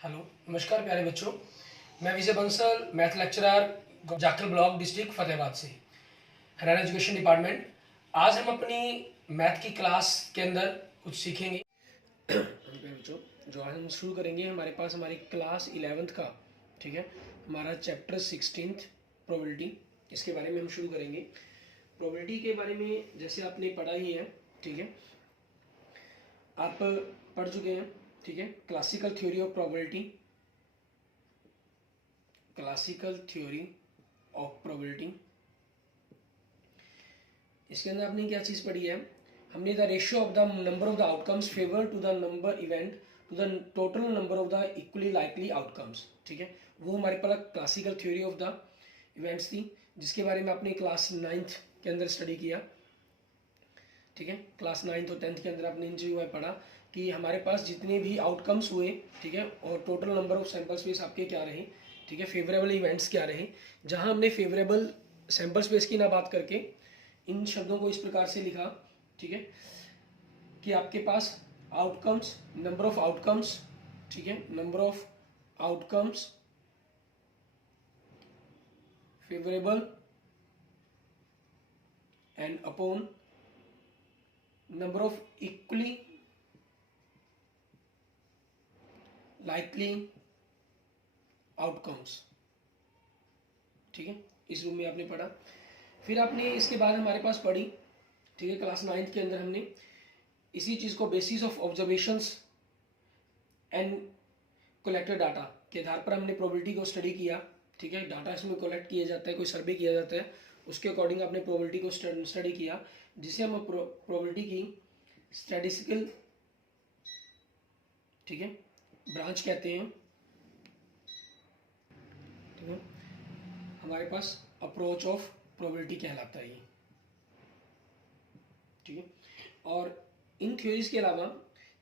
Hello, नमस्कार प्यारे बच्चों। मैं Vijay Bansal, math lecturer, Jakhal block, district Fatehabad से, हरियाणा एजुकेशन डिपार्टमेंट। आज हम अपनी मैथ की क्लास के अंदर कुछ सीखेंगे। प्यारे बच्चों, जो आज हम शुरू करेंगे, हमारे पास हमारी क्लास 11th का, ठीक है, हमारा चैप्टर 16th प्रोबेबिलिटी, इसके बारे में हम शुरू करेंगे। प्रोबेबिलिटी के बारे में जैसे आपने पढ़ा ही है, ठीक है, आप पढ़ चुके हैं, ठीक है। Classical theory of probability, classical theory of probability, इसके अंदर आपने क्या चीज पढ़ी है? हमने the ratio of the number of the outcomes favour to the number event to the total number of the equally likely outcomes, ठीक है। वो हमारे पास classical theory of the events थी, जिसके बारे में आपने क्लास 9th के अंदर स्टडी किया, ठीक है। क्लास 9th और 10th के अंदर आपने इन चीज़ों में पढ़ा कि हमारे पास जितने भी आउटकम्स हुए, ठीक है, और total number of sample space आपके क्या रहे, ठीक है, फेवरेबल इवेंट्स क्या रहे। जहां हमने फेवरेबल सैंपल स्पेस की ना बात करके इन शब्दों को इस प्रकार से लिखा, ठीक है, कि आपके पास आउटकम्स, नंबर ऑफ आउटकम्स, ठीक है, number of outcomes favourable and upon number of equally likely outcomes, ठीक है। इस रूम में आपने पढ़ा। फिर आपने इसके बाद हमारे पास पढ़ी, ठीक है, क्लास 9th के अंदर हमने इसी चीज को basis of observations and collected data के आधार पर हमने प्रोबेबिलिटी को स्टडी किया, ठीक है। डाटा इसमें कलेक्ट किया जाता है, कोई सर्वे किया जाता है, उसके अकॉर्डिंग आपने प्रोबेबिलिटी को स्टडी किया, जिसे हम प्रोबेबिलिटी की स्टैटिस्टिकल, ठीक है, ब्रांच कहते हैं, ठीक है। हमारे पास अप्रोच ऑफ प्रोबेबिलिटी कहलाता है ये, ठीक है। और इन थ्योरीज के अलावा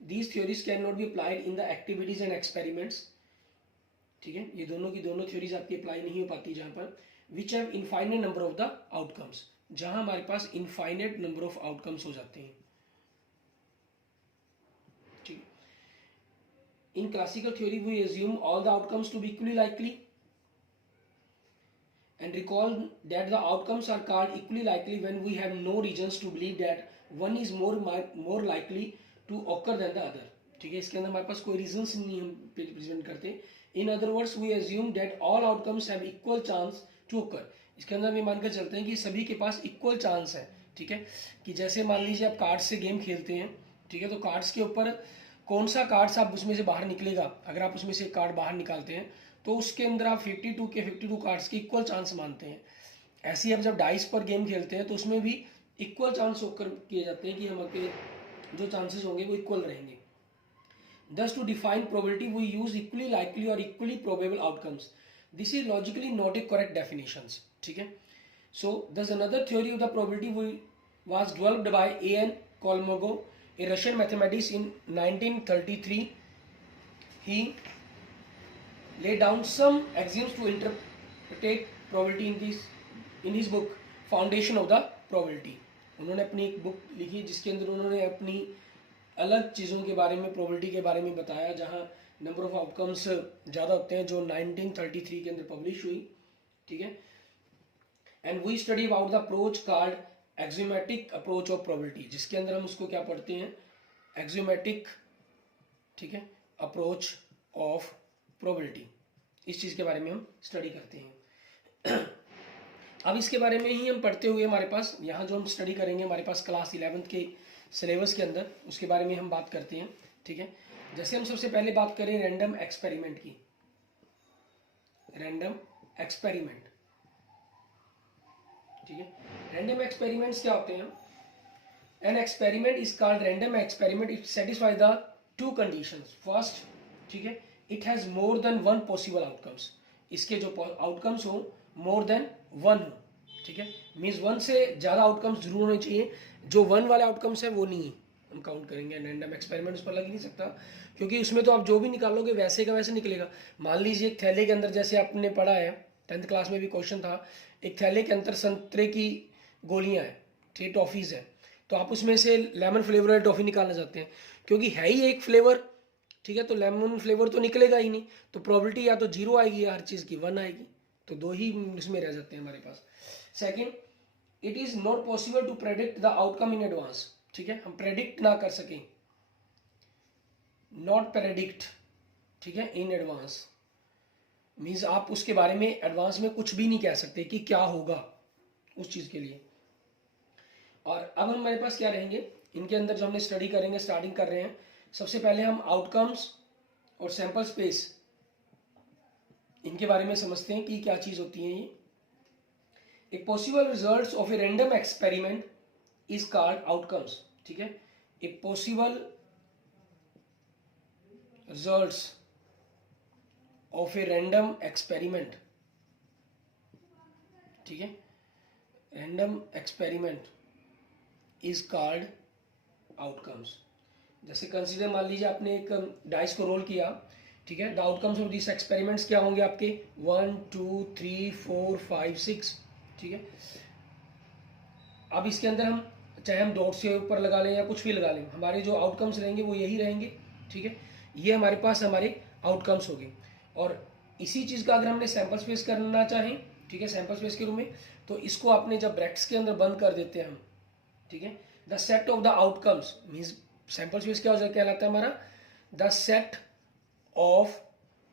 these theories can not be applied in the activities and experiments, ठीक है। ये दोनों की दोनों थ्योरीज आपकी अप्लाई नहीं हो पाती जहां पर which have infinite number of the outcomes, जहां हमारे पास इनफाइनाइट नंबर ऑफ आउटकम्स हो जाते हैं, ठीक है। In classical theory we assume all the outcomes to be equally likely and recall that the outcomes are called equally likely when we have no reasons to believe that one is more likely to occur than the other, ठीक है। इसके अंदर हमारे पास कोई reasons नहीं हम present करते। In other words we assume that all outcomes have equal chance to occur। इसके अंदर हम ये मानकर चलते हैं कि सभी के पास इक्वल चांस है, ठीक है। कि जैसे मान लीजिए आप कार्ड्स से गेम खेलते हैं, ठीक है, तो कार्ड्स के ऊपर कौन सा कार्ड्स आप उसमें से बाहर निकलेगा, अगर आप उसमें से कार्ड बाहर निकालते हैं तो उसके अंदर आप 52 के 52 कार्ड्स की इक्वल चांस मानते हैं। ऐसे ही आप जब डाइस पर गेम खेलते हैं तो उसमें भी इक्वल चांस होकर किए जाते हैं कि हमारे जो चांसेस होंगे वो इक्वल रहेंगे। Thus to define probability we use equally likely or equally probable outcomes. This is logically not a correct definitions, ठीक है। So there's another theory of the probability was developed by A.N. Kolmogorov, a Russian mathematician in 1933. He laid down some axioms to interpret probability in his book Foundation of the Probability. उन्होंने अपनी एक book लिखी जिसके अंदर उन्होंने अपनी अलग चीज़ों के बारे में, प्रोबेबिलिटी के बारे में बताया, जहां नंबर ऑफ आउटकम्स ज़्यादा होते हैं, जो 1933 के अंदर पब्लिश हुई, ठीक है। And we study about the approach called axiomatic approach of probability, जिसके अंदर हम उसको क्या पढ़ते हैं, एक्सियोमेटिक, ठीक है, अप्रोच ऑफ प्रोबेबिलिटी। इस चीज़ के बारे में हम स्टडी करते हैं। अब इसके बारे में ही हम पढ़ते हुए हमारे पास यहाँ जो हम स्टडी करेंगे हमारे पास क्लास 11th के सिलेबस के अंदर, उसके बारे में हम बात करते हैं, ठीक है। जैसे हम सबसे पहले बात करें रैंडम एक्सपेरिमेंट की, रैंडम एक्सपेरिमेंट, ठीक है। रैंडम एक्सपेरिमेंट्स क्या होते हैं? An experiment is called random experiment it satisfy the two conditions. First, ठीक है, it has more than one possible outcomes, इसके जो आउटकम्स हो मोर देन वन हो, ठीक है। मीन्स वन से ज़्यादा आउटकम्स जरूर होने चाहिए, जो वन वाले आउटकम्स है वो नहीं हम काउंट करेंगे। रैंडम एक्सपेरिमेंट उस पर लग ही नहीं सकता, क्योंकि उसमें तो आप जो भी निकालोगे वैसे का वैसे निकलेगा। मान लीजिए एक थैले के अंदर, जैसे आपने पढ़ा है 10th क्लास में भी क्वेश्चन था, एक थैले के अंदर संतरे की गोलियां हैं, ठीक, टॉफीज है, तो आप उसमें से लेमन फ्लेवर वाली टॉफी निकालना चाहते हैं, क्योंकि है ही एक फ्लेवर ठीक है, तो लेमन फ्लेवर तो निकलेगा ही नहीं, तो प्रोबेबिलिटी या तो 0 आएगी या हर चीज़ की 1 आएगी, तो 2 ही इसमें रह जाते हैं हमारे पास। Second, it is not possible to predict the outcome in advance. ठीक है, हम प्रेडिक्ट ना कर सकें, नॉट प्रेडिक्ट, ठीक है, इन एडवांस मीन्स आप उसके बारे में एडवांस में कुछ भी नहीं कह सकते कि क्या होगा उस चीज़ के लिए। और अब हमारे पास क्या रहेंगे इनके अंदर जो हमने स्टडी करेंगे, स्टार्टिंग कर रहे हैं, सबसे पहले हम आउटकम्स और सैंपल स्पेस इनके बारे में समझते हैं कि क्या चीज़ होती है ये। एक possible results of a random experiment is called outcomes. ठीक है, एक possible results of a random experiment, ठीक है, random experiment is called outcomes. जैसे कंसीडर मान लीजिए आपने एक डाइस को रोल किया, ठीक है, the outcomes of this experiments क्या होंगे आपके 1 2 3 4 5 6, ठीक है। अब इसके अंदर हम चाहे हम डॉट से ऊपर लगा लें या कुछ भी लगा लें, हमारे जो आउटकम्स रहेंगे वो यही रहेंगे। ठीक है, ये हमारे पास हमारे आउटकम्स हो गए। और इसी चीज़ का अगर हमने सैंपल स्पेस करना चाहें, ठीक है, सैंपल स्पेस के रूप में, तो इसको आपने जब ब्रैकेट्स के अंदर बंद कर देते हैं हम, ठीक है, the set of the outcomes means sample space क्या हो जाए, कहलाता है हमारा the set of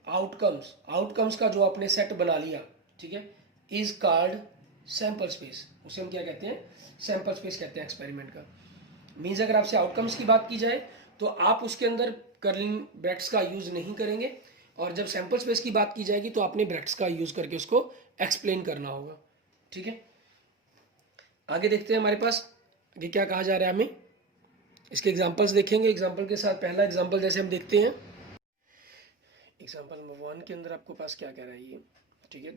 outcomes, outcomes का जो आपने सेट बना लिया, ठीक है, इज कॉल्ड सैंपल स्पेस। उसे हम क्या कहते हैं, सैंपल स्पेस कहते हैं एक्सपेरिमेंट का। मीन्स अगर आपसे आउटकम्स की बात की जाए तो आप उसके अंदर कर्लिंग ब्रैकेट्स का यूज नहीं करेंगे, और जब सैंपल स्पेस की बात की जाएगी तो आपने ब्रैकेट्स का यूज करके उसको एक्सप्लेन करना होगा। ठीक है, आगे देखते हैं हमारे पास आगे क्या कहा जा रहा है हमें, इसके एग्जांपल्स देखेंगे। एग्जांपल के साथ पहला एग्जांपल जैसे हम देखते हैं, एग्जांपल नंबर 1 के अंदर आपको पास क्या कह रहा है ये, ठीक है,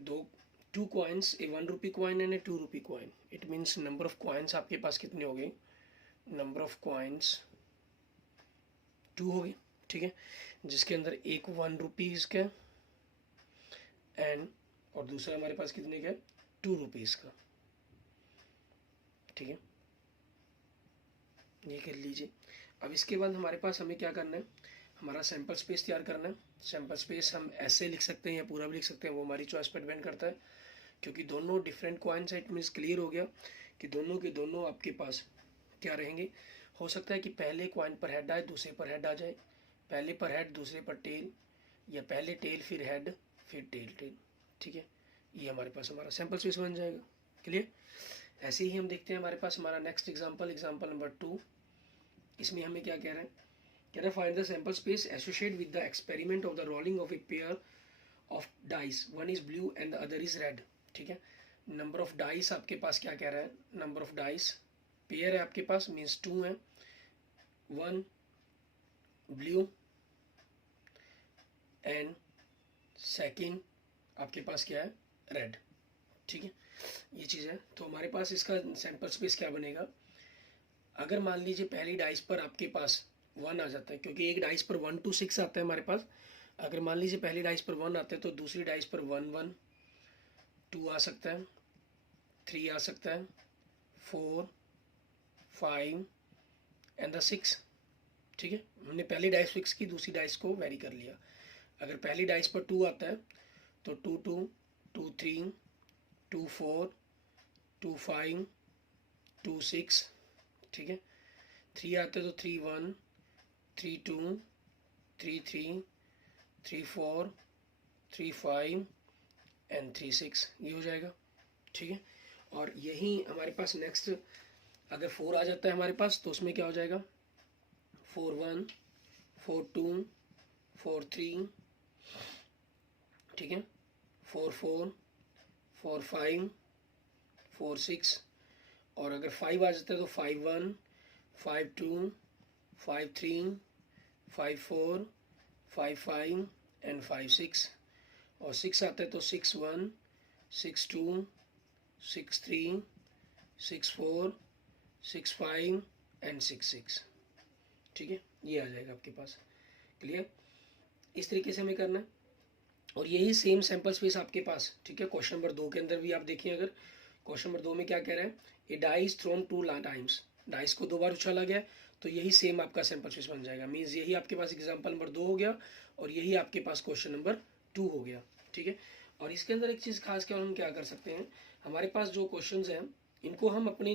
two coins, A 1 rupee coin and A 2 rupee coin. It means number of coins आपके पास कितने हो गए, नंबर ऑफ कॉइन्स 2 हो गए। ठीक है, जिसके अंदर एक 1 रुपीज़ का एंड और दूसरा हमारे पास कितने का, 2 रुपीज़ का। ठीक है, ये कर लीजिए। अब इसके बाद हमारे पास हमें क्या करना है, हमारा सैंपल स्पेस तैयार करना है। सैंपल स्पेस हम ऐसे लिख सकते हैं या पूरा भी लिख सकते हैं, वो हमारी चॉइस पर डिपेंड करता है, क्योंकि दोनों डिफरेंट कॉइन्स है। इट मीन्स क्लियर हो गया कि दोनों के दोनों आपके पास क्या रहेंगे। हो सकता है कि पहले कॉइन पर हेड आए, दूसरे पर हेड आ जाए, पहले पर हेड दूसरे पर टेल, या पहले टेल फिर हेड फिर टेल। ठीक है, ये हमारे पास हमारा सैंपल स्पेस बन जाएगा। क्लियर, ऐसे ही हम देखते हैं हमारे पास हमारा नेक्स्ट एग्जांपल, एग्जांपल नंबर 2। इसमें हमें क्या कह रहा है, कह रहा है find the sample space associate with the experiment of the rolling of a pair of dice, one is blue and the other is red. ठीक है, नंबर ऑफ डाइस आपके पास क्या कह रहा है, नंबर ऑफ डाइस पेयर है आपके पास, मीन्स 2 है, 1 ब्लू एंड सेकेंड आपके पास क्या है, रेड। ठीक है, ये चीज़ है। तो हमारे पास इसका सैंपल स्पेस क्या बनेगा, अगर मान लीजिए पहली डाइस पर आपके पास 1 आ जाता है, क्योंकि एक डाइस पर 1 to 6 आता है हमारे पास। अगर मान लीजिए पहली डाइस पर 1 आता है तो दूसरी डाइस पर 1 1 2 आ सकता है, 3 आ सकता है, 4 5 एंड द 6। ठीक है, हमने पहली डाइस फिक्स की, दूसरी डाइस को वेरी कर लिया। अगर पहली डाइस पर 2 आता है तो 2 2 2 3 2 4 2 5 2 6। ठीक है, 3 आता है तो 3 1 3 2 3 3 3 4 3 5 एंड 3 6, ये हो जाएगा। ठीक है, और यही हमारे पास नेक्स्ट अगर 4 आ जाता है हमारे पास तो उसमें क्या हो जाएगा, 4 1 4 2 4 3, ठीक है, 4 4 4 5 4 6, और अगर 5 आ जाता है तो 5 1 5 2 5 3 5 4 5 5 एंड 5 6, और 6 आता है तो 6 1 6 2 6 3 6 4 6 5 एंड 6 6। ठीक है, ये आ जाएगा आपके पास। क्लियर, इस तरीके से हमें करना है, और यही सेम सैंपल स्पेस आपके पास। ठीक है, क्वेश्चन नंबर 2 के अंदर भी आप देखिए, अगर क्वेश्चन नंबर 2 में क्या कह रहा है, a die is thrown 2 times, dice को 2 बार उछाला गया, तो यही सेम आपका सैंपल स्पेस बन जाएगा। मीन्स यही आपके पास एग्जाम्पल नंबर 2 हो गया और यही आपके पास क्वेश्चन नंबर 2 हो गया। ठीक है, और इसके अंदर एक चीज़ खास क्या हम क्या कर सकते हैं, हमारे पास जो क्वेश्चंस हैं इनको हम अपनी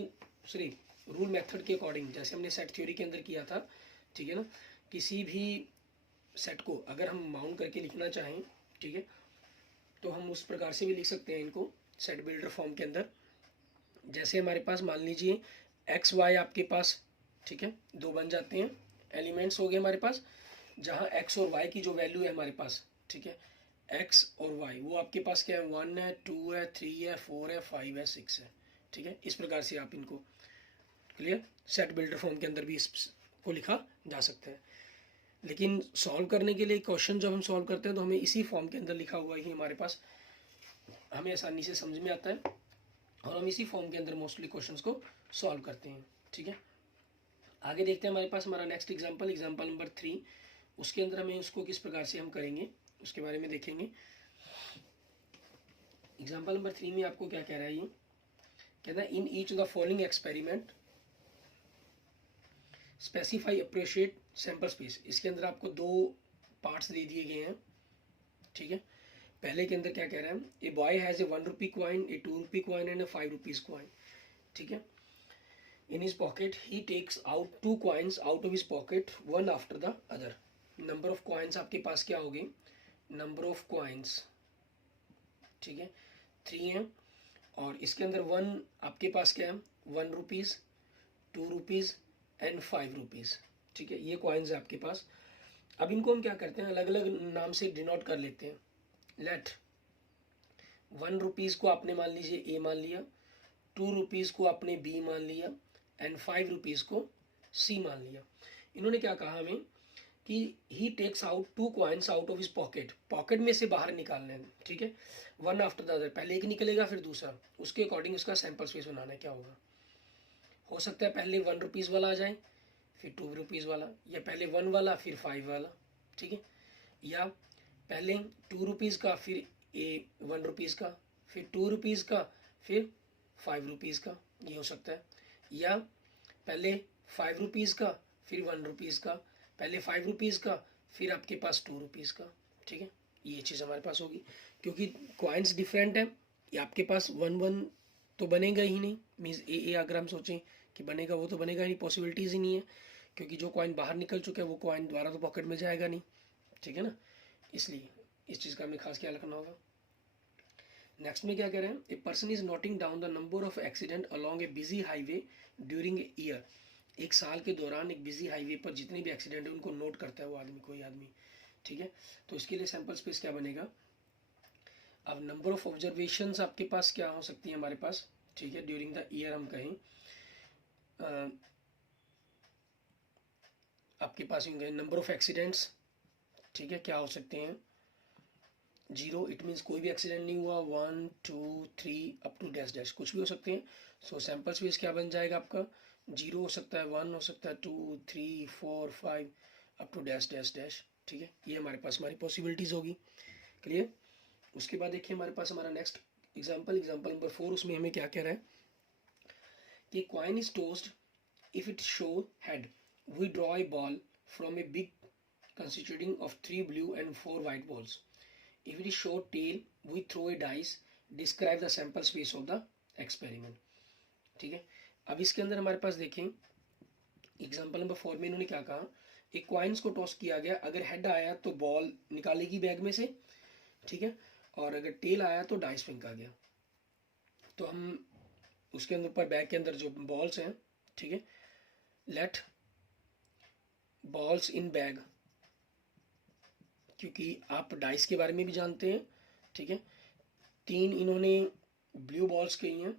रूल मेथड के अकॉर्डिंग, जैसे हमने सेट थ्योरी के अंदर किया था, ठीक है ना, किसी भी सेट को अगर हम माउंट करके लिखना चाहें, ठीक है, तो हम उस प्रकार से भी लिख सकते हैं इनको सेट बिल्डर फॉर्म के अंदर। जैसे हमारे पास मान लीजिए एक्स वाई आपके पास, ठीक है, 2 बन जाते हैं, एलिमेंट्स हो गए हमारे पास, जहाँ एक्स और वाई की जो वैल्यू है हमारे पास, ठीक है, एक्स और वाई वो आपके पास क्या है, 1 है, 2 है, 3 है, 4 है, 5 है, 6 है। ठीक है, इस प्रकार से आप इनको क्लियर सेट बिल्डर फॉर्म के अंदर भी इसको लिखा जा सकता है। लेकिन सॉल्व करने के लिए क्वेश्चन जब हम सॉल्व करते हैं तो हमें इसी फॉर्म के अंदर लिखा हुआ ही हमारे पास हमें आसानी से समझ में आता है और हम इसी फॉर्म के अंदर मोस्टली क्वेश्चंस को सॉल्व करते हैं। ठीक है, आगे देखते हैं हमारे पास हमारा नेक्स्ट एग्जांपल नंबर 3, उसके अंदर हमें उसको किस प्रकार से हम करेंगे उसके बारे में देखेंगे। एग्जांपल नंबर 3 में आपको क्या कह रहा है, ये कहता है in each of the following experiment specify appropriate sample space. इसके अंदर आपको 2 पार्ट्स दे दिए गए हैं। ठीक है, पहले के अंदर क्या कह रहा है, a boy has a 1 rupee coin, a 2 rupee coin and a 5 rupees coin. ठीक है, in his pocket he takes out 2 coins out of his pocket one after the other. Number of coins आपके पास क्या हो गए, number of coins, ठीक है, 3 है, और इसके अंदर 1 आपके पास क्या है, 1 रुपीज़, 2 रुपीज़ एंड 5 रुपीज़। ठीक है, ये कॉइन्स है आपके पास। अब इनको हम क्या करते हैं, अलग अलग नाम से डिनोट कर लेते हैं। लेट 1 रुपीज़ को आपने मान लीजिए ए मान लिया, 2 रुपीज़ को आपने बी मान लिया एंड 5 रुपीज़ को सी मान लिया। इन्होंने क्या कहा हमें कि he takes out 2 coins out of his pocket, pocket में से बाहर निकालने हैं। ठीक है, वन आफ्टर द अदर, पहले एक निकलेगा फिर दूसरा, उसके अकॉर्डिंग उसका सैंपल स्पेस बनाना है। क्या होगा, हो सकता है पहले 1 रुपीज़ वाला आ जाए फिर 2 रुपीज़ वाला, या पहले 1 वाला फिर 5 वाला। ठीक है, या पहले 2 रुपीज़ का फिर 1 रुपीज़ का फिर 2 रुपीज़ का फिर 5 रुपीज़ का, ये हो सकता है। या पहले 5 रुपीज़ का फिर 1 रुपीज़ का, पहले 5 रुपीज़ का फिर आपके पास 2 रुपीज़ का। ठीक है, ये चीज़ हमारे पास होगी, क्योंकि कॉइन्स डिफरेंट है, ये आपके पास 1 तो बनेगा ही नहीं। मीन्स ए अगर हम सोचें कि बनेगा, वो तो बनेगा ही नहीं, पॉसिबिलिटीज़ ही नहीं है, क्योंकि जो कॉइन बाहर निकल चुका है वो कॉइन दोबारा तो पॉकेट में जाएगा नहीं। ठीक है ना, इसलिए इस चीज़ का हमें खास ख्याल रखना होगा। नेक्स्ट में क्या कह रहे हैं, a person is noting down the number of accident along A busy highway during a year. एक साल के दौरान एक बिजी हाईवे पर जितने भी एक्सीडेंट है उनको नोट करता है वो आदमी, कोई आदमी। ठीक है, तो इसके लिए सैंपल स्पेस क्या बनेगा। अब नंबर ऑफ ऑब्जर्वेशंस आपके पास क्या हो सकती है हमारे पास, ठीक है, ड्यूरिंग द ईयर हम कहें आपके पास होंगे नंबर ऑफ एक्सीडेंट्स। ठीक है, क्या हो सकते हैं, 0, इट मीन्स कोई भी एक्सीडेंट नहीं हुआ, 1 2 3 अप टू डैश डैश, कुछ भी हो सकते हैं। सो सैंपल स्पेस क्या बन जाएगा आपका, 0 हो सकता है, 1 हो सकता है, 2 3 4 5 up to dash dash dash. ठीक है, ये हमारे पास हमारी पॉसिबिलिटीज़ होगी। क्लियर, उसके बाद देखिए हमारे पास हमारा नेक्स्ट एग्जाम्पल नंबर 4, उसमें हमें क्या कह रहा है कि coin is tossed if it show head, we draw a ball from a big constituting of 3 blue and 4 white balls. If it is show tail, we throw a dice. Describe the sample space of the experiment. ठीक है, अब इसके अंदर हमारे पास देखें example number 4 में इन्होंने क्या कहा, एक कॉइन्स को टॉस किया गया, अगर हेड आया तो बॉल निकालेगी बैग में से। ठीक है, और अगर टेल आया तो डाइस फेंका गया। तो हम उसके अंदर ऊपर बैग के अंदर जो बॉल्स हैं, ठीक है, लेट बॉल्स इन बैग, क्योंकि आप डाइस के बारे में भी जानते हैं। ठीक है, 3 इन्होंने ब्लू बॉल्स कही हैं।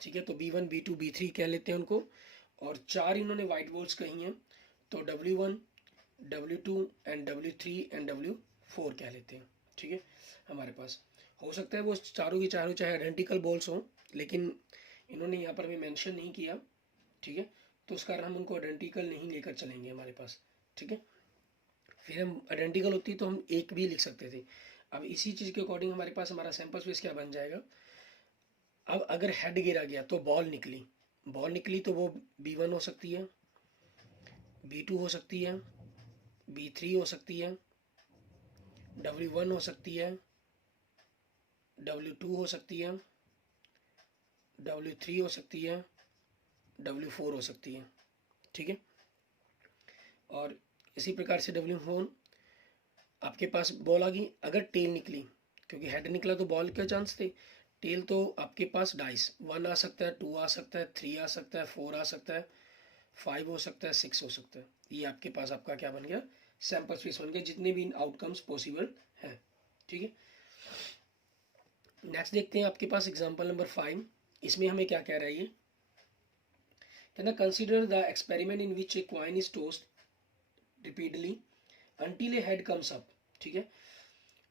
ठीक है, तो B1 B2 B3 कह लेते हैं उनको, और 4 इन्होंने वाइट बॉल्स कही हैं, तो W1 W2 and W3 and W4 कह लेते हैं। ठीक है, हमारे पास हो सकता है वो चारों की चारों चाहे आइडेंटिकल बॉल्स हों, लेकिन इन्होंने यहाँ पर हमें मेंशन नहीं किया। ठीक है, तो उस कारण हम उनको आइडेंटिकल नहीं लेकर चलेंगे हमारे पास। ठीक है, फिर हम आइडेंटिकल होती तो हम एक भी लिख सकते थे। अब इसी चीज़ के अकॉर्डिंग हमारे पास हमारा सैंपल स्पेस क्या बन जाएगा। अब अगर हेड गिरा गया तो बॉल निकली, बॉल निकली तो वो B1 हो सकती है, B2 हो सकती है, B3 हो सकती है, W1 हो सकती है, W2 हो सकती है, W3 हो सकती है, W4 हो सकती है। ठीक है, और इसी प्रकार से W4 आपके पास बॉल आ गई। अगर टेल निकली, क्योंकि हेड निकला तो बॉल के चांस थे, टेल तो आपके पास डाइस 1 आ सकता है, 2 आ सकता है, 3 आ सकता है, 4 आ सकता है, 5 हो सकता है, 6 हो सकता है। ये आपके पास आपका क्या बन गया, सैंपल स्पेस बन गया, जितने भी आउटकम्स पॉसिबल हैं। ठीक है, नेक्स्ट देखते हैं आपके पास एग्जांपल नंबर 5। इसमें हमें क्या कह रहा है ये, कहना consider the experiment in which a coin is tossed repeatedly until a head comes up। ठीक है,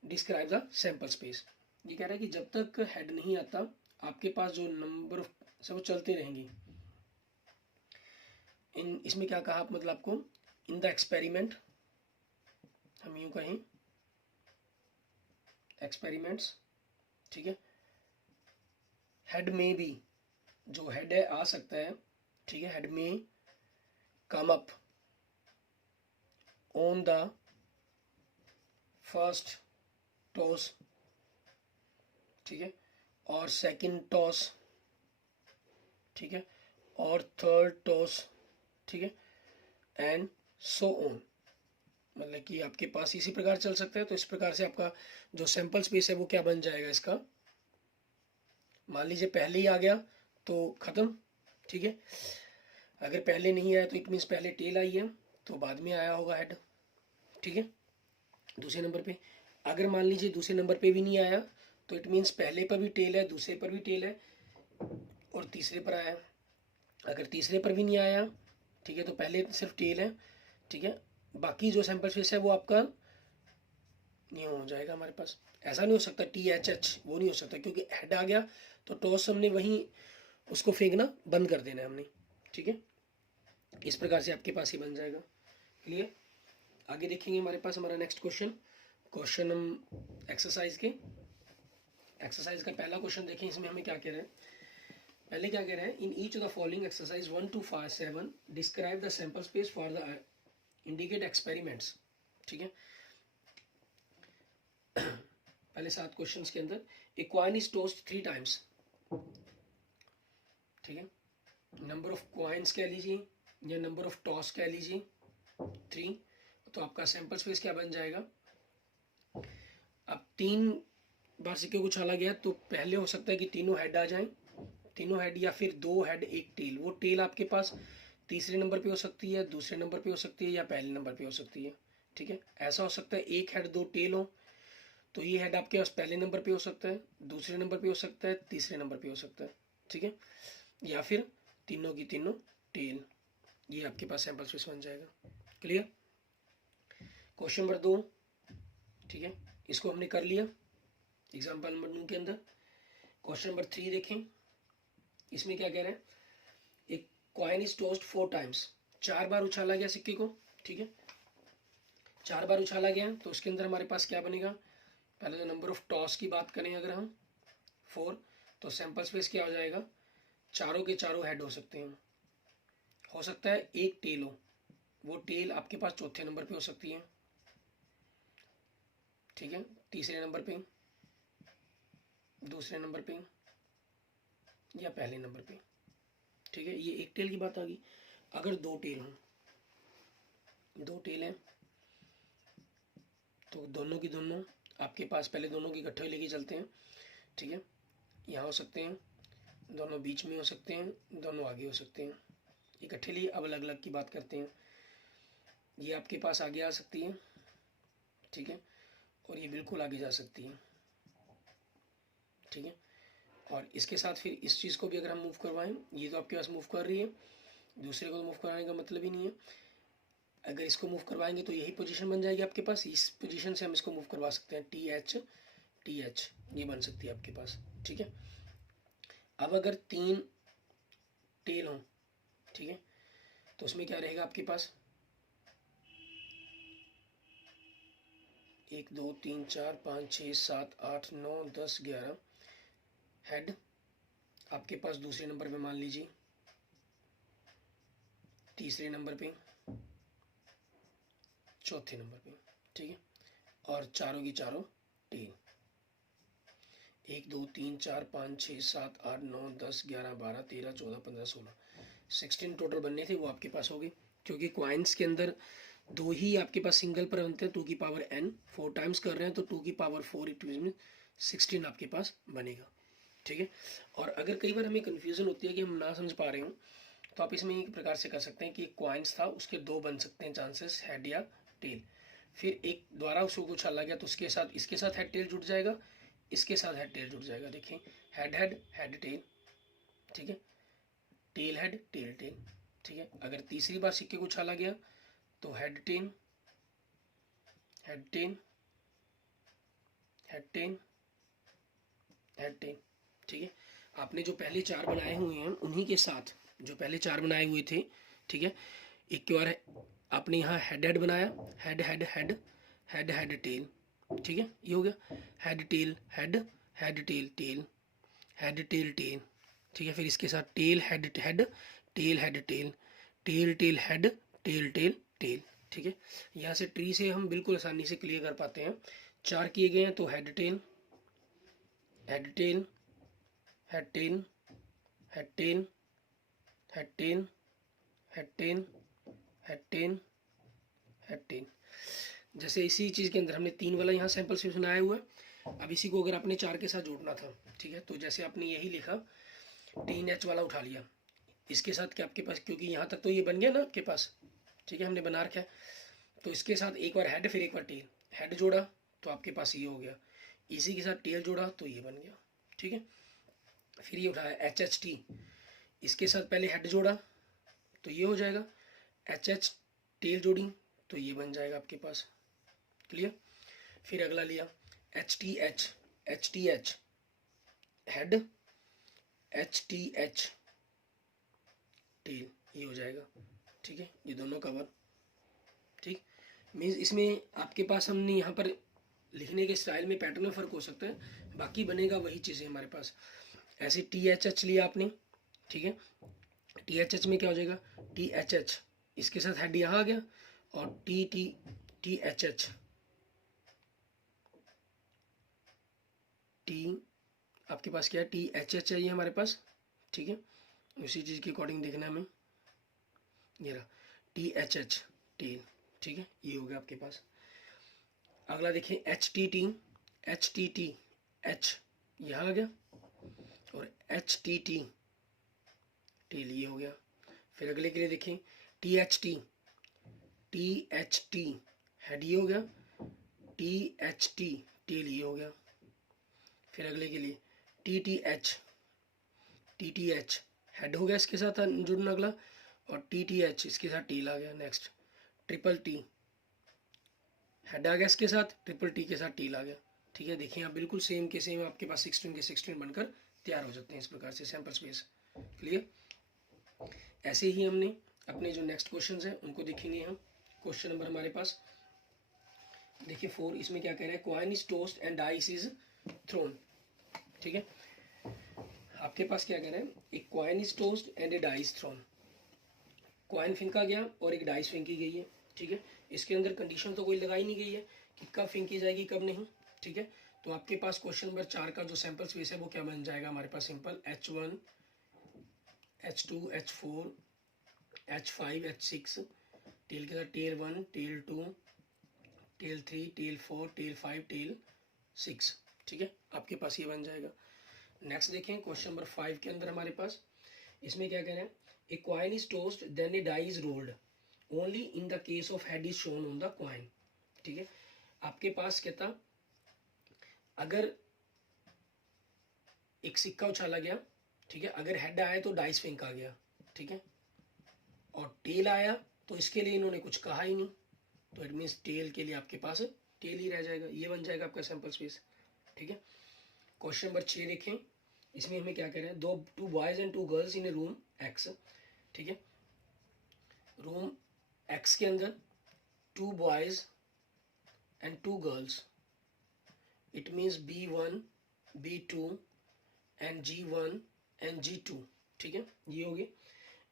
डिस्क्राइब द सैंपल स्पेस। ये कह रहा है कि जब तक हेड नहीं आता आपके पास जो नंबर ऑफ सब चलते रहेंगी। इन इसमें क्या कहा मतलब आपको, इन द एक्सपेरिमेंट, हम यूं कहें एक्सपेरिमेंट्स। ठीक है, हेड में भी, जो हेड है आ सकता है। ठीक है, हेड में come up on the first toss. ठीक है, और सेकंड टॉस। ठीक है, और थर्ड टॉस। ठीक है, एंड सो ऑन, मतलब कि आपके पास इसी प्रकार चल सकता है। तो इस प्रकार से आपका जो सैंपल स्पेस है वो क्या बन जाएगा इसका, मान लीजिए पहले ही आ गया तो खत्म। ठीक है, अगर पहले नहीं आया तो इट मीन्स पहले टेल आई है तो बाद में आया होगा हेड। ठीक है, दूसरे नंबर पे अगर मान लीजिए दूसरे नंबर पे भी नहीं आया तो इट मीन्स पहले पर भी टेल है, दूसरे पर भी टेल है और तीसरे पर आया। अगर तीसरे पर भी नहीं आया, ठीक है, तो पहले सिर्फ टेल है। ठीक है, बाकी जो सैंपल स्पेस है वो आपका नहीं हो जाएगा हमारे पास। ऐसा नहीं हो सकता THH, वो नहीं हो सकता, क्योंकि हेड आ गया तो टॉस हमने वहीं उसको फेंकना बंद कर देना है हमने। ठीक है, इस प्रकार से आपके पास ही बन जाएगा। क्लियर, आगे देखेंगे हमारे पास हमारा नेक्स्ट क्वेश्चन हम एक्सरसाइज का पहला क्वेश्चन देखें। इसमें हमें क्या कह रहे हैं, पहले क्या कह रहे हैं, in each of the following exercise 1 to 7 describe the sample space for the indicate experiments. ठीक है, पहले 7 क्वेश्चंस के अंदर ए कॉइन इज टॉस्ड 3 टाइम्स। ठीक है, नंबर ऑफ कॉइन्स कह लीजिए या नंबर ऑफ टॉस कह लीजिए 3, तो आपका सैंपल स्पेस क्या बन जाएगा। अब 3 बार सिक्के को उछाला गया तो पहले हो सकता है कि तीनों हेड आ जाएं, तीनों हेड, या फिर 2 हेड 1 टेल। वो टेल आपके पास तीसरे नंबर पे हो सकती है, दूसरे नंबर पे हो सकती है, या पहले नंबर पे हो सकती है। ठीक है, ऐसा हो सकता है 1 हेड 2 टेल हो तो ये हेड आपके पास पहले नंबर पे हो सकता है, दूसरे नंबर पे हो सकता है, तीसरे नंबर पे हो सकता है। ठीक है, या फिर तीनों की तीनों टेल। ये आपके पास सैंपल स्पेस बन जाएगा। Clear, question number 2। ठीक है, इसको हमने कर लिया एग्जाम्पल नंबर 2 के अंदर। क्वेश्चन नंबर 3 देखें, इसमें क्या कह रहे हैं, एक कॉइन इज टॉस्ड 4 टाइम्स, 4 बार उछाला गया सिक्के को। ठीक है, 4 बार उछाला गया तो उसके अंदर हमारे पास क्या बनेगा, पहले तो नंबर ऑफ टॉस की बात करें अगर हम 4, तो सैंपल स्पेस क्या हो जाएगा, चारों के चारों हेड हो सकते हैं। हो सकता है 1 टेल हो, वो टेल आपके पास चौथे नंबर पे हो सकती है। ठीक है, तीसरे नंबर पे, दूसरे नंबर पे, या पहले नंबर पे। ठीक है, ये 1 टेल की बात आ गई। अगर 2 टेल हो, 2 टेल हैं तो दोनों की दोनों आपके पास, पहले दोनों की इकट्ठे लेके चलते हैं। ठीक है, यहाँ हो सकते हैं, दोनों बीच में हो सकते हैं, दोनों आगे हो सकते हैं। इकट्ठे लिए अब अलग अलग की बात करते हैं। ये आपके पास आगे आ सकती है। ठीक है, और ये बिल्कुल आगे जा सकती है। ठीक है, और इसके साथ फिर इस चीज़ को भी अगर हम मूव करवाएं, ये तो आपके पास मूव कर रही है, दूसरे को तो मूव कराने का मतलब ही नहीं है। अगर इसको मूव करवाएंगे तो यही पोजीशन बन जाएगी आपके पास, इस पोजीशन से हम इसको मूव करवा सकते हैं, TH ये बन सकती है आपके पास। ठीक है, अब अगर 3 टेल हो, ठीक है, तो उसमें क्या रहेगा आपके पास, 1 2 3 4 5 6 7 8 9 10 11 हेड आपके पास दूसरे नंबर पे मान लीजिए। तीसरे नंबर पे, चौथे नंबर पे, ठीक है। और चारों की चारों टेल, 1 2 3 4 5 6 7 8 9 10 11 12 13 14 15 16 16 टोटल बनने थे, वो आपके पास हो गए। क्योंकि क्वाइंस के अंदर दो ही आपके पास सिंगल पर बनते हैं, 2 की पावर n, 4 टाइम्स कर रहे हैं तो 2 की पावर 4, इट मीन 16 आपके पास बनेगा, ठीक है। और अगर कई बार हमें कन्फ्यूजन होती है कि हम ना समझ पा रहे हो, तो आप इसमें एक प्रकार से कर सकते हैं कि क्वाइंस था, उसके दो बन सकते हैं चांसेस, हेड या टेल। फिर एक द्वारा उसको कुछ अलग गया तो उसके साथ, इसके साथ हेड टेल जुड़ जाएगा, इसके साथ हेड टेल जुड़ जाएगा। देखिए हेड हेड हेड टेल, ठीक है, टेल हेड टेल टेल, ठीक है। अगर तीसरी बार सिक्के को उछाला गया तो head tail head tail head tail head tail, ठीक है। आपने जो पहले चार बनाए हुए हैं उन्हीं के साथ, जो पहले चार बनाए हुए थे, ठीक है, एक के बार आपने यहाँ हेड हेड बनाया, head head head head head tail, ठीक है, ये हो गया head tail head head tail tail head tail tail, ठीक है। फिर इसके साथ tail head head tail head tail tail tail head tail tail tail, ठीक है। यहाँ से ट्री से हम बिल्कुल आसानी से क्लियर कर पाते हैं। चार किए गए हैं तो head tail head tail head tail head tail head tail head tail head tail head tell. जैसे इसी चीज़ के अंदर हमने 3 वाला यहाँ सैंपल स्पेस बनाया हुआ है। अब इसी को अगर आपने 4 के साथ जोड़ना था, ठीक है, तो जैसे आपने यही लिखा 3h वाला उठा लिया, इसके साथ क्या आपके पास, क्योंकि यहाँ तक तो ये बन गया ना आपके पास, ठीक है, हमने बना रखा है, तो इसके साथ एक बार हेड फिर एक बार टेल, हेड जोड़ा तो आपके पास ये हो गया, इसी के साथ टेल जोड़ा तो ये बन गया, ठीक है। फिर ये उठाया HHT, इसके साथ पहले हेड जोड़ा तो ये हो जाएगा, HH टेल जोड़ी तो ये बन जाएगा आपके पास, क्लियर। फिर अगला लिया HTH HTH head HTH tail, ये हो जाएगा, ठीक है, ये दोनों कवर, ठीक। मीन्स इसमें आपके पास हमने यहाँ पर लिखने के स्टाइल में पैटर्न में फ़र्क हो सकता है, बाकी बनेगा वही चीज़ें हमारे पास। ऐसे THH लिया आपने, ठीक है, THH में क्या हो जाएगा THH, इसके साथ हेड यहाँ आ गया, और THH टी आपके पास क्या है THH चाहिए हमारे पास, ठीक है, उसी चीज़ के अकॉर्डिंग देखना है हमें, ये रहा THH टेल, ठीक है, ये हो गया आपके पास। अगला देखिए HTT HTT H यहाँ आ गया, और HTT टेल ये हो गया। फिर अगले के लिए देखें THT THT हेड ये हो गया, THT टेल ये हो गया। फिर अगले के लिए TTH TTH हेड हो गया, इसके साथ जुड़ना अगला, और TTH इसके साथ टेल आ गया। नेक्स्ट ट्रिपल टी, हेड आ गया इसके साथ, ट्रिपल टी के साथ टेल आ गया, ठीक है। देखिए आप बिल्कुल सेम के सेम आपके पास 16 के 16 बनकर तैयार हो जाते हैं इस प्रकार से सैंपल स्पेस, क्लियर। ऐसे ही हमने अपने जो नेक्स्ट क्वेश्चन हैं उनको देखेंगे हम। क्वेश्चन नंबर हमारे पास देखिए 4, इसमें क्या कह रहे हैं, coin is tossed and dice is thrown, ठीक है। आपके पास क्या कह रहे हैं, एक coin is tossed and a dice thrown, coin फेंका गया और एक डाइस फेंकी गई है, ठीक है। इसके अंदर कंडीशन तो कोई लगाई नहीं गई है कि कब फेंकी जाएगी कब नहीं, ठीक है। तो आपके पास क्वेश्चन नंबर 4 का जो सैंपल स्पेस है वो क्या बन जाएगा हमारे पास, simple H1 H2 H4 H5 H6, tail के साथ tail 1 tail 2 tail 3 tail 4 tail 5 tail 6, ठीक है, आपके पास ये बन जाएगा। नेक्स्ट देखें क्वेश्चन नंबर 5 के अंदर हमारे पास इसमें क्या कह रहे हैं, a coin is tossed then a die is rolled only in the case of head is shown on the coin, ठीक है। आपके पास कहता अगर एक सिक्का उछाला गया, ठीक है, अगर हेड आया तो डाइस फेंका गया, ठीक है, और टेल आया तो इसके लिए इन्होंने कुछ कहा ही नहीं, तो इट मीन्स टेल के लिए आपके पास टेल ही रह जाएगा, ये बन जाएगा आपका सैंपल स्पेस, ठीक है। क्वेश्चन नंबर 6 देखें, इसमें हमें क्या कह रहे हैं, two boys and 2 girls in a room X, ठीक है, रूम X के अंदर 2 boys and 2 girls, it means B1 B2 and G1 and G2, ठीक है, ये हो गए।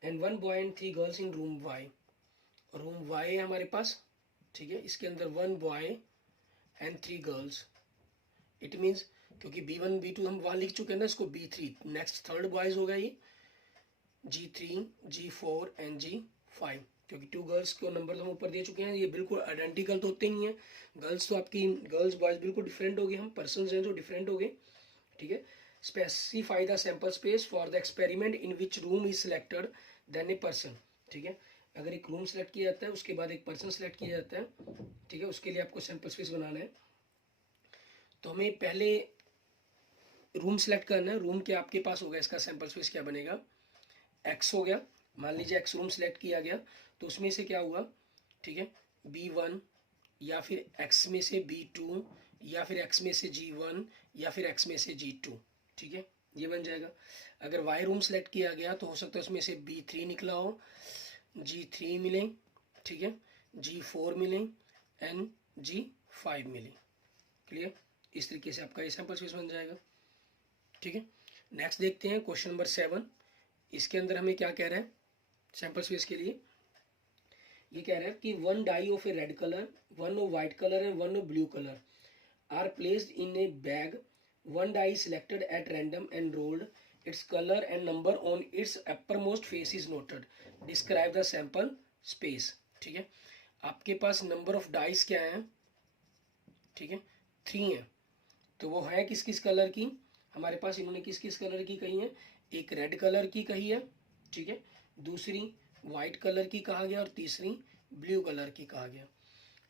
And 1 boy and 3 girls in room Y. Room Y है हमारे पास, ठीक है, इसके अंदर 1 boy and 3 girls. It means क्योंकि B1 B2 हम वहाँ लिख चुके हैं ना, इसको B3, नेक्स्ट थर्ड बॉयज होगा ये G3 G4 एंड G5, क्योंकि 2 गर्ल्स को नंबर तो हम ऊपर दे चुके हैं। ये बिल्कुल आइडेंटिकल तो होते नहीं है, गर्ल्स तो आपकी गर्ल्स बॉयज बिल्कुल डिफरेंट हो गए, हम पर्सन हैं जो डिफरेंट हो गए, ठीक है। Specify the sample space for the experiment in which room is selected then a person, ठीक है। अगर एक रूम सेलेक्ट किया जाता है उसके बाद एक पर्सन सेलेक्ट किया जाता है, ठीक है, उसके लिए आपको सैंपल स्पेस बनाना है। तो हमें पहले रूम सेलेक्ट करना है। रूम के आपके पास होगा, इसका सैंपल स्पेस क्या बनेगा, एक्स हो गया। मान लीजिए एक्स रूम सेलेक्ट किया गया, तो उसमें से क्या हुआ, ठीक है, B1 या फिर एक्स में से B2 या फिर एक्स में से G1 या फिर एक्स में से G2, ठीक है, ये बन जाएगा। अगर वाई रूम सेलेक्ट किया गया तो हो सकता है उसमें से B3 निकला हो, G3 मिले, ठीक है, G4 मिले एंड G5 मिले। क्लियर, इस तरीके से आपका ये सैंपल स्पेस बन जाएगा, ठीक है। नेक्स्ट देखते हैं क्वेश्चन नंबर 7। इसके अंदर हमें क्या कह रहा है सैंपल स्पेस के लिए, ये कह रहा है कि 1 die of a red colour, 1 of white colour and 1 of blue colour are placed in a bag. 1 die selected at random and rolled, its color and number on its uppermost face is noted. Describe the sample space, ठीक है। आपके पास number of dice क्या है, ठीक है, 3 है। तो वो है किस किस कलर की, हमारे पास इन्होंने किस किस कलर की कही है, एक रेड कलर की कही है, ठीक है, दूसरी वाइट कलर की कहा गया और तीसरी ब्लू कलर की कहा गया,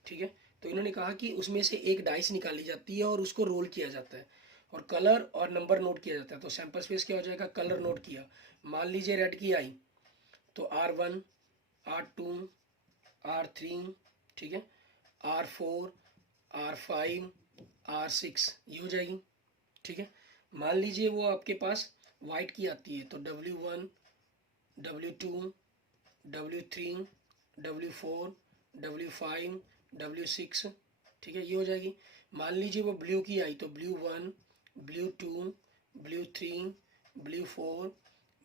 ठीक है। तो इन्होंने कहा कि उसमें से एक डाइस निकाली जाती है और उसको रोल किया जाता है और कलर और नंबर नोट किया जाता है। तो सैंपल स्पेस क्या हो जाएगा, कलर नोट किया। मान लीजिए रेड की आई तो R1 R2 R3, ठीक है, R4 R5 R6 ये हो जाएगी, ठीक है। मान लीजिए वो आपके पास वाइट की आती है तो W1 W2 W3 W4 W5 W6, ठीक है, ये हो जाएगी। मान लीजिए वो ब्लू की आई तो blue 1 blue 2 blue 3 blue 4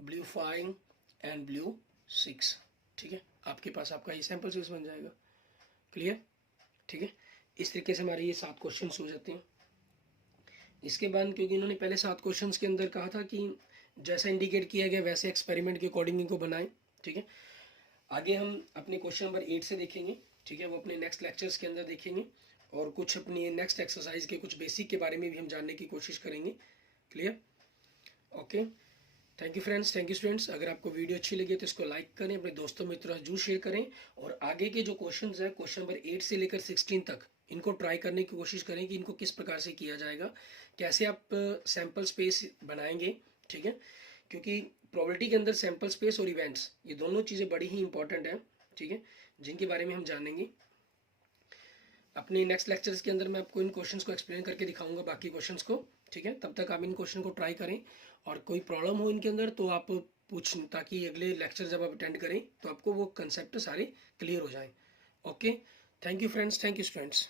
blue 5 and blue 6, ठीक है। आपके पास आपका ये सैंपल स्पेस बन जाएगा। क्लियर, ठीक है। इस तरीके से हमारे ये 7 क्वेश्चन हो जाते हैं। इसके बाद क्योंकि इन्होंने पहले 7 क्वेश्चन के अंदर कहा था कि जैसा इंडिकेट किया गया वैसे एक्सपेरिमेंट के अकॉर्डिंग इनको बनाएं, ठीक है। आगे हम अपने क्वेश्चन नंबर 8 से देखेंगे, ठीक है, वो अपने नेक्स्ट लेक्चर्स के अंदर देखेंगे और कुछ अपनी नेक्स्ट एक्सरसाइज के कुछ बेसिक के बारे में भी हम जानने की कोशिश करेंगे। Clear, okay, thank you friends, thank you students. अगर आपको वीडियो अच्छी लगी तो इसको लाइक करें, अपने दोस्तों मित्रों जरूर शेयर करें और आगे के जो क्वेश्चन है क्वेश्चन नंबर 8 से लेकर 16 तक इनको ट्राई करने की कोशिश करें कि इनको किस प्रकार से किया जाएगा, कैसे आप सैंपल स्पेस बनाएंगे, ठीक है, क्योंकि प्रोबेबिलिटी के अंदर सैंपल स्पेस और इवेंट्स ये दोनों चीज़ें बड़ी ही इंपॉर्टेंट है, ठीक है, जिनके बारे में हम जानेंगे अपने नेक्स्ट लेक्चर्स के अंदर। मैं आपको इन क्वेश्चंस को एक्सप्लेन करके दिखाऊंगा बाकी क्वेश्चंस को, ठीक है। तब तक आप इन क्वेश्चन को ट्राई करें और कोई प्रॉब्लम हो इनके अंदर तो आप पूछ, ताकि अगले लेक्चर जब आप अटेंड करें तो आपको वो कंसेप्ट सारे क्लियर हो जाएं। Okay, thank you friends, thank you students.